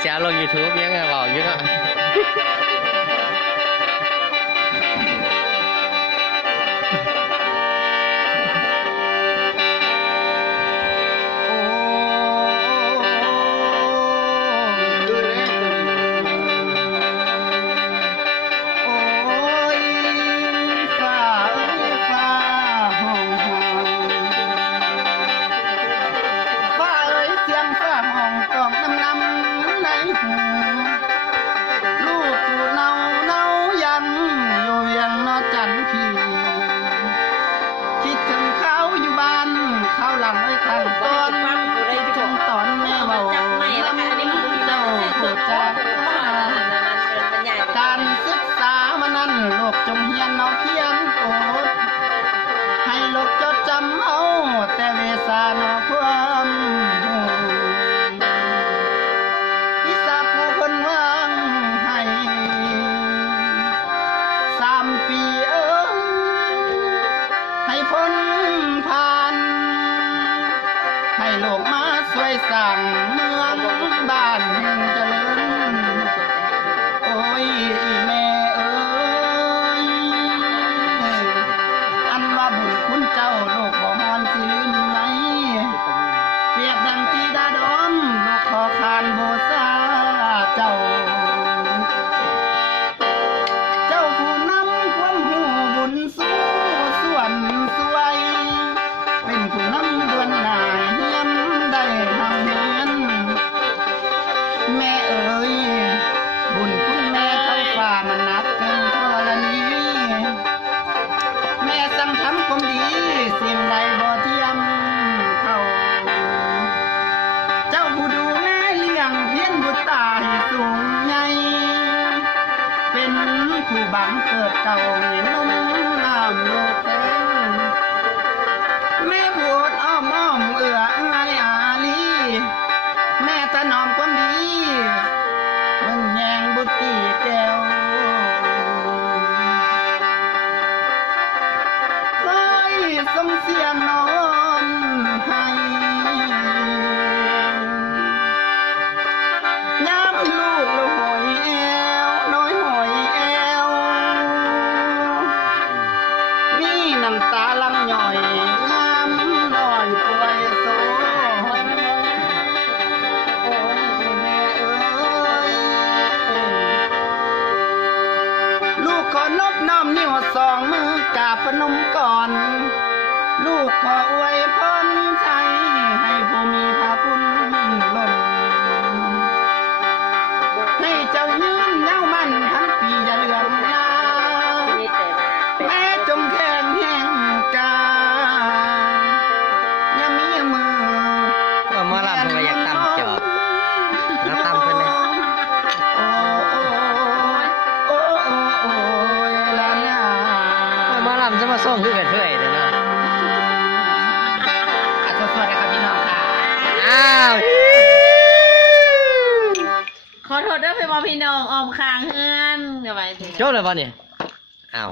เสียลง YouTube ยังไงบอกอยู่เนาะการศึกษามานั้นโลกจงเฮียนเอาเพียงโอดให้โลกจดจำเอาแต่เวสานอความอิสาผู้คนวางให้3 ปีให้พ้นผ่านให้โลกมาสวยสั่งเมืองบ้านแห่งเจริญโอ้ยแม่อันว่าบุญคุณเจ้าโลกบ่ฮอนสิลืมไหมเปรียบดังที่ดาดมลูกขอคานโบซาเจ้าผู้นำความหูบุญสู้ส่วนสวยเป็นผู้นำดวนหน้าเฮียนได้ทำเฮียนแม่บุญคุณแม่เข้าฝ่ามันนักเกินธรณีแม่สั่งทำความดีสิ่งใดบ่เทียมเขาเจ้าผู้ดูแลเลี้ยงเพียรบุตรตาให้สูงใหญ่เป็นผู้บังเกิดเก่าให้นมน้ำโลกแทงแม่พูดอ้อมเอื้อไงอาลีแม่ถนอมความดีมึงแยงบุตรีแก้วคอยส่งเสียงนอนให้ย้ำลูกเราหอยแอวน้อยหอยแอวนี่น้ำตาลังย่อยย้ำน้อยป่วยโซลูกขอนบน้อมนิ้ว2 มือกราบพนมก่อนลูกขออวยพรใจให้ผู้มีพระคุณล้นให้เจ้ายืนยาวมั่นทั้งปีอย่าเลื่อมลาแม่จงแข็งแห่งกาอย่ามีมือ ก็มาลำทำไมอยากตำจอบแล้วตำเป็นไงมาลำจะมาส่งคือกันเท่ยเลยเนาะสวัสดีครับพี่น้องค่ะ อ้าว ขอโทษด้วยพี่น้องออมคางเฮือนกันไป จบเลยป่ะเนี่ยอ้าว